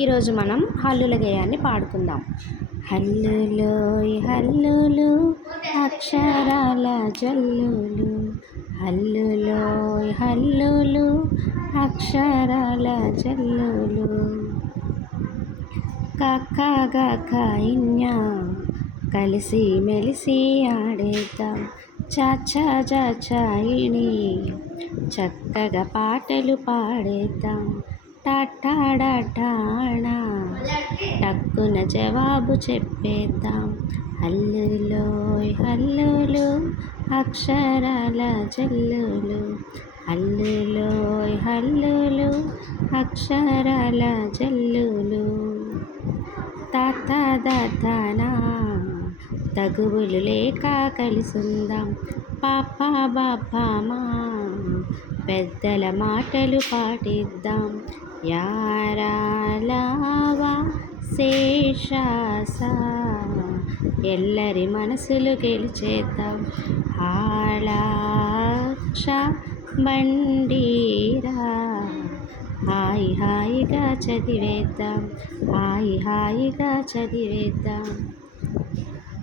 ఈరోజు మనం హల్లుల గేయాన్ని పాడుకుందాం. హల్లులోయ్ హల్లులు అక్షరాల జల్లులు, హల్లులోయ్ హల్లులు అక్షరాల జల్లులు. కక్కగా కైన్యా కలిసి మెలిసి ఆడేద్దాం, చాచా చాచాయిని చక్కగా పాటలు పాడేద్దాం. టాటాడాటానా టక్కున జవాబు చెప్పేద్దాం. హల్లులోయ్ హల్లులు అక్షరాల జల్లులు, హల్లులోయ్ హల్లులు అక్షరాల జల్లులు. తాతాదాతానా తగువులు లేక కలిసుందాం, పాపా బాపామా పెద్దల మాటలు పాటిద్దాం. యారాలావా శేషాసా ఎల్లరి మనసులు గెలిచేద్దాం. హాళాక్ష బండీరా హాయి హాయిగా చదివేద్దాం, హాయి హాయిగా చదివేద్దాం.